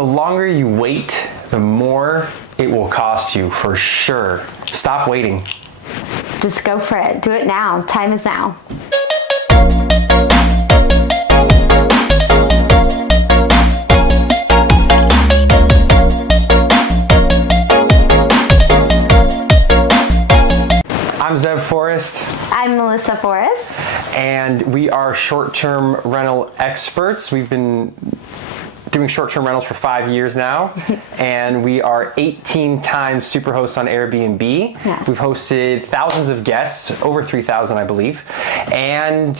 The longer you wait, the more it will cost you, for sure. Stop waiting. Just go for it. Do it now. Time is now. I'm Zev Forrest. I'm Melissa Forrest. And we are short-term rental experts. We've been doing short-term rentals for 5 years now. And we are 18-time super hosts on Airbnb. Yes. We've hosted thousands of guests, over 3,000 I believe. And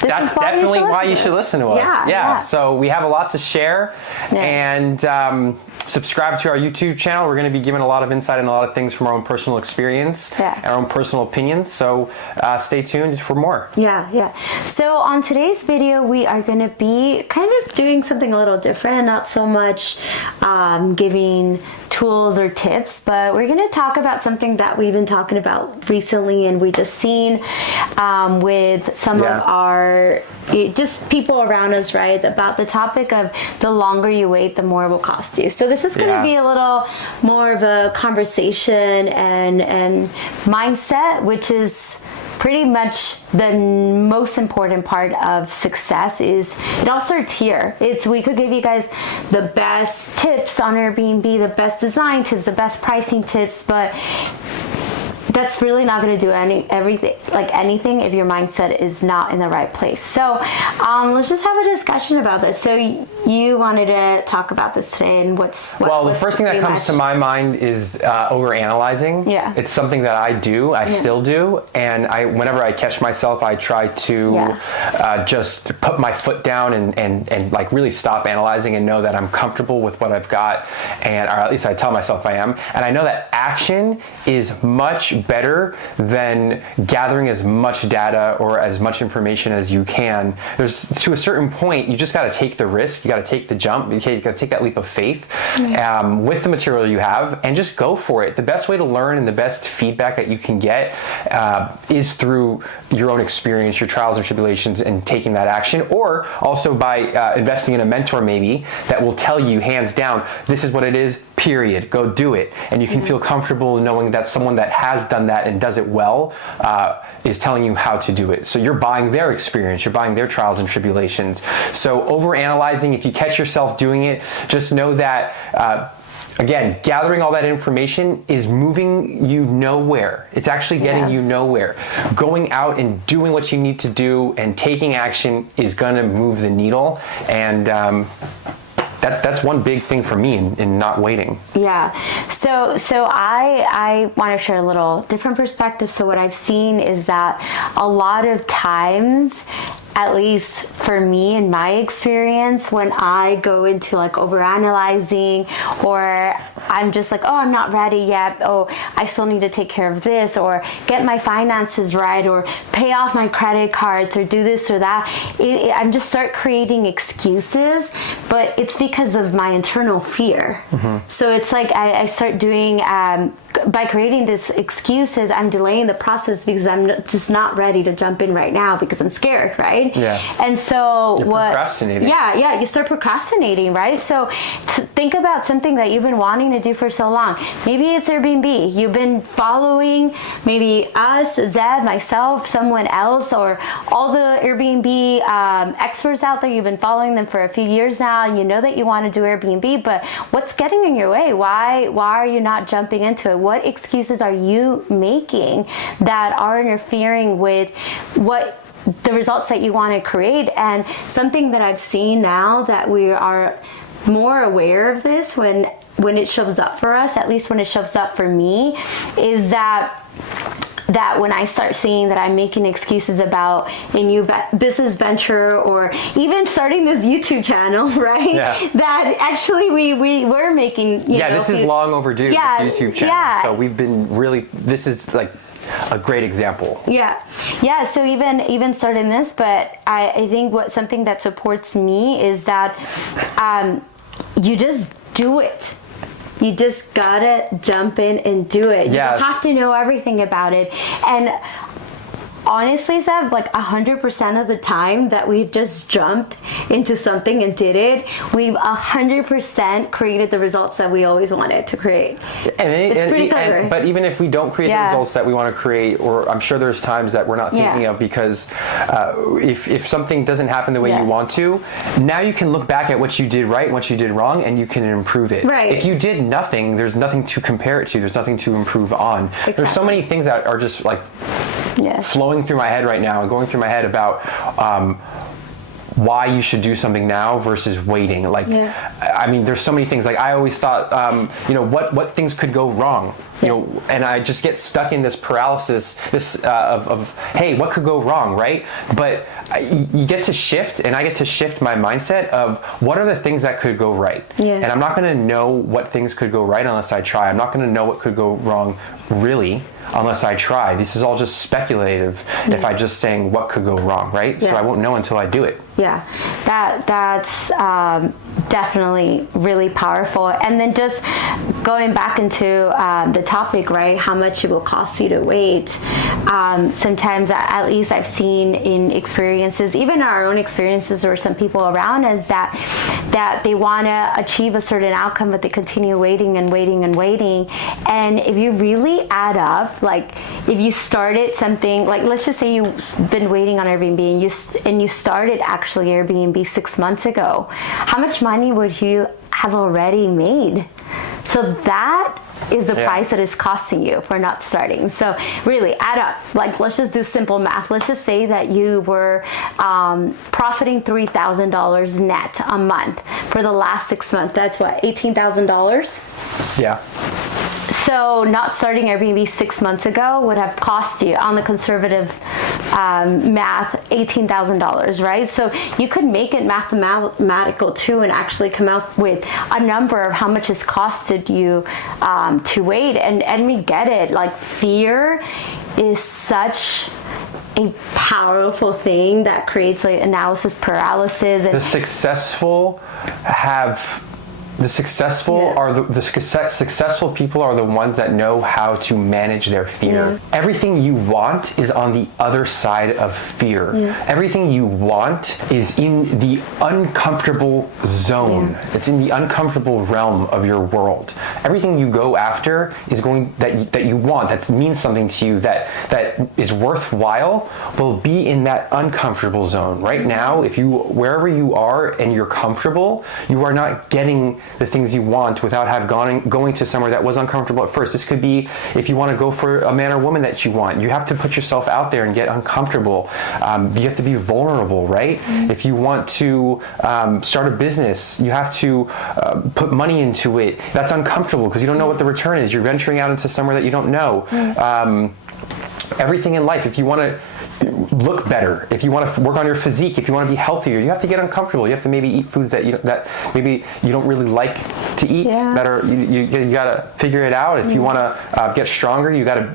that's definitely why you should listen to us. Yeah. So we have a lot to share. Yeah. And subscribe to our YouTube channel. We're going to be giving a lot of insight and a lot of things from our own personal experience, our own personal opinions. So stay tuned for more. Yeah. So on today's video, we are going to be kind of doing something a little different, not so much giving tools or tips, but we're going to talk about something that we've been talking about recently and we just seen with some of our just people around us, right? About the topic of the longer you wait, the more it will cost you. So this is going to be a little more of a conversation and mindset, which is pretty much the most important part of success. Is it all starts here. We could give you guys the best tips on Airbnb, the best design tips, the best pricing tips, but that's really not going to do anything if your mindset is not in the right place. So let's just have a discussion about this. So you wanted to talk about this today, and the first thing that comes to my mind is overanalyzing. Yeah, it's something that I do. I still do, and whenever I catch myself, I try to just put my foot down and like really stop analyzing and know that I'm comfortable with what I've got, or at least I tell myself I am, and I know that action is much better than gathering as much data or as much information as you can. There's, to a certain point, you just got to take the risk. You got to take the jump. You got to take that leap of faith with the material you have and just go for it. The best way to learn and the best feedback that you can get is through your own experience, your trials and tribulations, and taking that action, or also by investing in a mentor maybe that will tell you hands down, this is what it is, period. Go do it. And you can feel comfortable knowing that someone that has done that and does it well is telling you how to do it. So you're buying their experience, you're buying their trials and tribulations. So overanalyzing, if you catch yourself doing it, just know that again, gathering all that information is moving you nowhere. It's actually getting you nowhere. Going out and doing what you need to do and taking action is going to move the needle. And that's one big thing for me in not waiting. Yeah. So I want to share a little different perspective. So what I've seen is that a lot of times, at least for me in my experience, when I go into like overanalyzing, or I'm just like, oh, I'm not ready yet, oh, I still need to take care of this, or get my finances right, or pay off my credit cards, or do this or that, I'm just start creating excuses, but it's because of my internal fear. So it's like I start doing, by creating these excuses, I'm delaying the process because I'm just not ready to jump in right now because I'm scared, right? Yeah. And so you're procrastinating. Yeah, you start procrastinating, right? So think about something that you've been wanting to do for so long. Maybe it's Airbnb. You've been following maybe us, Zev, myself, someone else, or all the Airbnb experts out there. You've been following them for a few years now, and you know that you want to do Airbnb, but what's getting in your way? Why are you not jumping into it? What excuses are you making that are interfering with what the results that you want to create? And something that I've seen now that we are more aware of this when it shows up for us, at least when it shows up for me, is that when I start seeing that I'm making excuses about a new business venture, or even starting this YouTube channel, right? Yeah. That actually we were making, this is long overdue, this YouTube channel. Yeah. So we've been this is like a great example. Yeah. So even starting this, but I think something that supports me is that you just do it. You just gotta jump in and do it. You don't have to know everything about it. And honestly, Zev, like 100% of the time that we've just jumped into something and did it, we've 100% created the results that we always wanted to create. It's pretty clever. But even if we don't create the results that we want to create, or I'm sure there's times that we're not thinking of, because if something doesn't happen the way you want to, now you can look back at what you did right and what you did wrong, and you can improve it. Right. If you did nothing, there's nothing to compare it to. There's nothing to improve on. Exactly. There's so many things that are just like flowing through my head right now and going through my head about why you should do something now versus waiting. Like, I mean, there's so many things. Like, I always thought, what things could go wrong? You know, and I just get stuck in this paralysis, of hey, what could go wrong, right? But you get to shift, and I get to shift my mindset of what are the things that could go right. And I'm not going to know what things could go right unless I try. I'm not going to know what could go wrong, really, unless I try. This is all just speculative if I just saying what could go wrong, right? So I won't know until I do it. Yeah, that's definitely really powerful. And then just going back into the topic, right? How much it will cost you to wait. Sometimes, at least I've seen in experiences, even our own experiences or some people around us, that they want to achieve a certain outcome, but they continue waiting and waiting and waiting. And if you really add up, like if you started something, like let's just say you've been waiting on Airbnb and you started actually Airbnb 6 months ago, how much money would you have already made? So that is the price that is costing you for not starting. So really add up, like let's just do simple math. Let's just say that you were profiting $3,000 net a month for the last 6 months. That's what, $18,000? Yeah. So not starting Airbnb 6 months ago would have cost you, on the conservative math, $18,000, right? So you could make it mathematical too and actually come up with a number of how much it's costed you to wait. And we get it. Like, fear is such a powerful thing that creates like analysis paralysis. And the successful people are the ones that know how to manage their fear. Everything you want is on the other side of fear. Everything you want is in the uncomfortable zone. It's in the uncomfortable realm of your world. Everything you go after is going that you want, that means something to you, that is worthwhile, will be in that uncomfortable zone. Right now, wherever you are and you're comfortable, you are not getting the things you want without going to somewhere that was uncomfortable at first. This could be if you want to go for a man or woman that you want. You have to put yourself out there and get uncomfortable. You have to be vulnerable, right? If you want to start a business, you have to put money into it. That's uncomfortable because you don't know what the return is. You're venturing out into somewhere that you don't know. Everything in life, if you want to look better, if you want to work on your physique, if you want to be healthier, you have to get uncomfortable. You have to maybe eat foods that maybe you don't really like to eat. That are you got to figure it out. If you want to get stronger,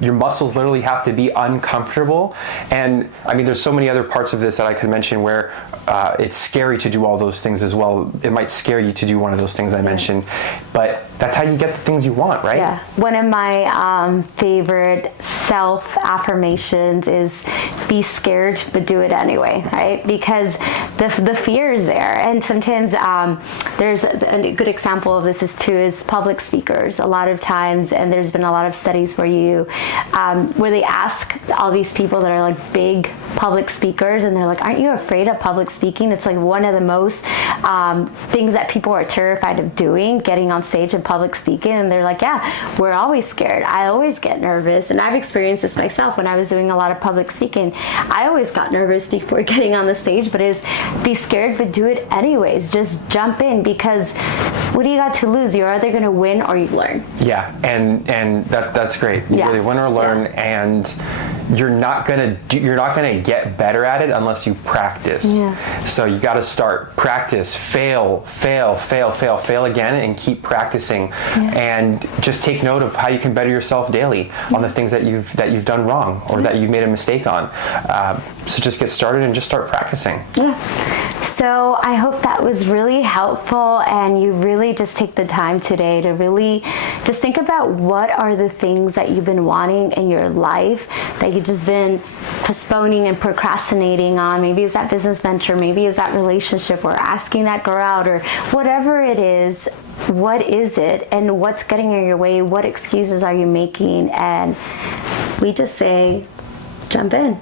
your muscles literally have to be uncomfortable. And I mean, there's so many other parts of this that I could mention where it's scary to do all those things as well. It might scare you to do one of those things I mentioned, but that's how you get the things you want, right? Yeah. One of my favorite self affirmations is be scared but do it anyway, right? Because the fear is there. And sometimes there's a good example of this is public speakers. A lot of times, and there's been a lot of studies where where they ask all these people that are like big public speakers, and they're like, aren't you afraid of public speaking? It's like one of the most things that people are terrified of doing, getting on stage and public speaking. And they're like, yeah, we're always scared. I always get nervous. And I've experienced this myself when I was doing a lot of public speaking. I always got nervous before getting on the stage, but be scared but do it anyways. Just jump in, because what do you got to lose? You're either going to win or you learn. Yeah, and that's great. You really win or learn, and you're not gonna get better at it unless you practice. So you got to start, practice, fail again, and keep practicing, and just take note of how you can better yourself daily on the things that you've done wrong or that you've made a mistake on. So just get started and just start practicing. So I hope that was really helpful, and you really just take the time today to really just think about what are the things that you've been wanting in your life that you've just been postponing and procrastinating on. Maybe it's that business venture, maybe it's that relationship, or asking that girl out, or whatever it is. What is it, and what's getting in your way? What excuses are you making? And we just say, jump in.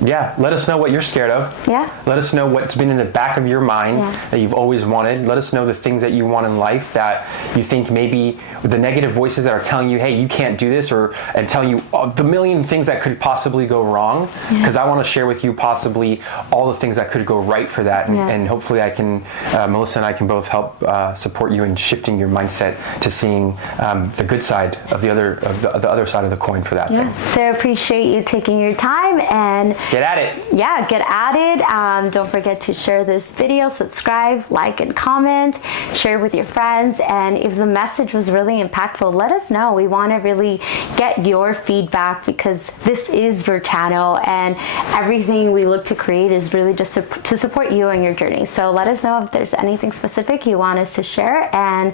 Yeah, let us know what you're scared of. Yeah. Let us know what's been in the back of your mind that you've always wanted. Let us know the things that you want in life that you think maybe the negative voices that are telling you, hey, you can't do this, and telling you the million things that could possibly go wrong. Because I want to share with you possibly all the things that could go right for that. And hopefully I can, Melissa and I can both help support you in shifting your mindset to seeing the good side of the other side of the coin for that thing. So I appreciate you taking your time and get at it. Yeah, get at it. Don't forget to share this video, subscribe, like, and comment, share with your friends. And if the message was really impactful, let us know. We want to really get your feedback, because this is your channel, and everything we look to create is really just to support you on your journey. So let us know if there's anything specific you want us to share. And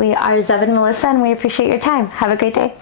we are Zev and Melissa, and we appreciate your time. Have a great day.